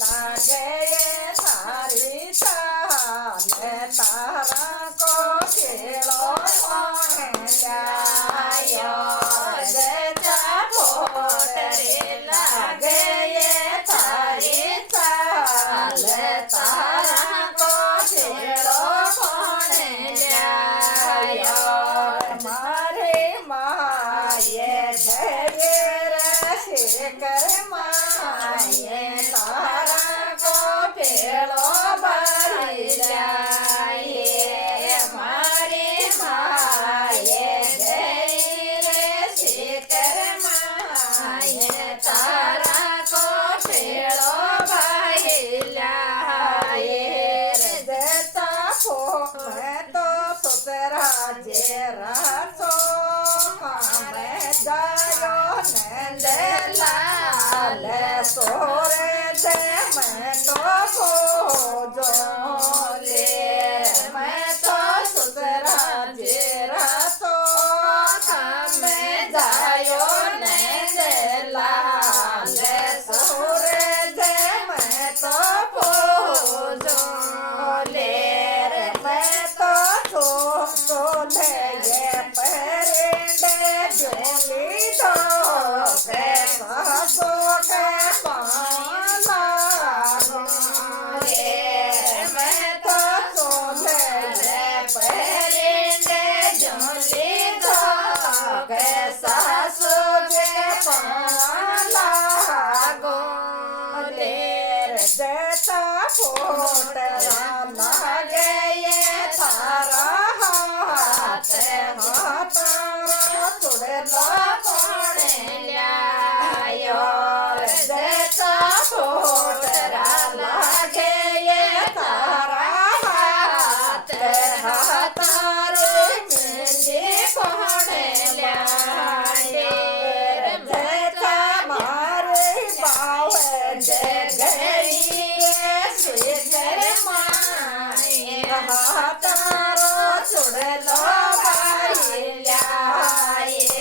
लागे ये थारी चाले तारा को खेलो लायो जचा पोटरे लागे ये थारी चाले तारा को खेलो लायो मारे माये जय शेखर माये तारा को पेड़ो भरी जाए मारे माये जय शेखर माये तारा को पेड़ो भरी जाए देता को मैं तो सुतरा जे रातो हमें जायो नंद लाल सोरे दे मैं तो खोजो ले मैं तो सुतरा जे रातो हमें जायो नंद लाल सोरे दे मैं तो खोजो ले मैं तो ले ये परेंडे जोली दो के सासो के पाला रे मैं तो ले ये परेंडे जोली दो के सासो के पाला गो ले देता फोटरा लागे ये थारा हाथ हाथारा तुड़ला कोणे ल्यायो देता फोटरा लागे ये थारा हाथ हाथारे मेंदी कोणे ल्यायो देता मारे बावे जगरी शेखर माये हाथारो चुड़लो बाई ल्याये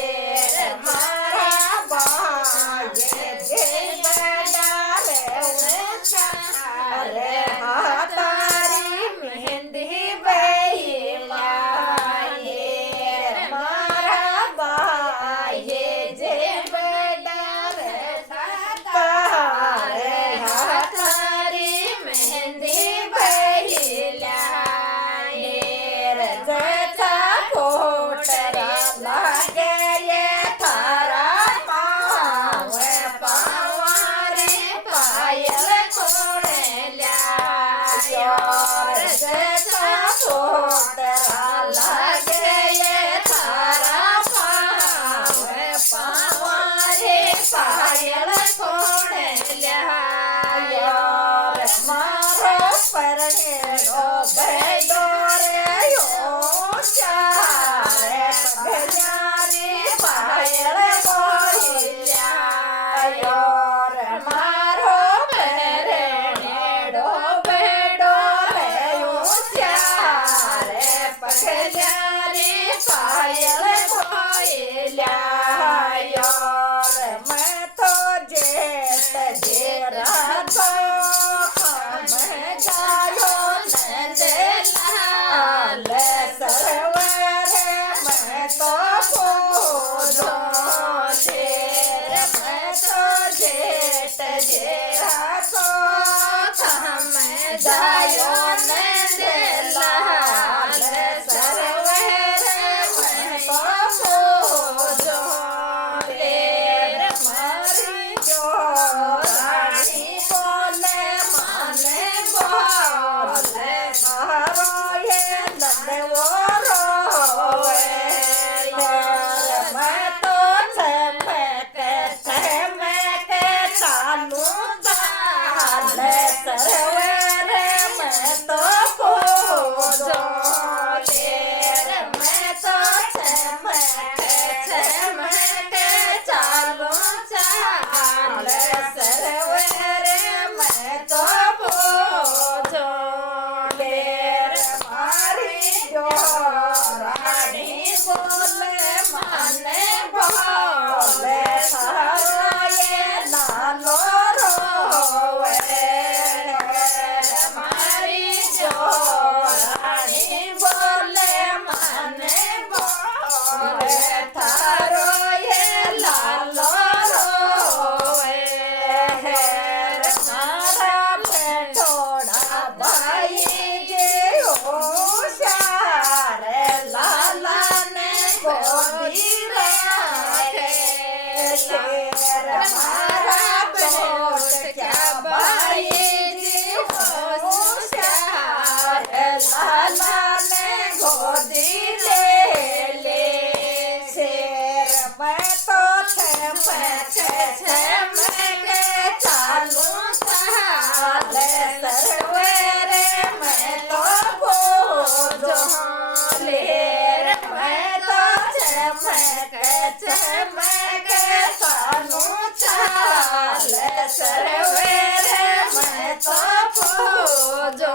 मैं कैसा नु चाले सर्वे रे मैं तो पूजो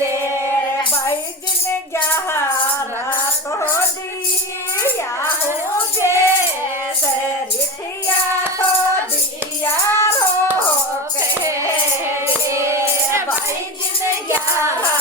ले रे भाई जिन ग्यारह तो दिया हो गे सरिठिया तो दिया रो के रे भाई जिन ग्यारह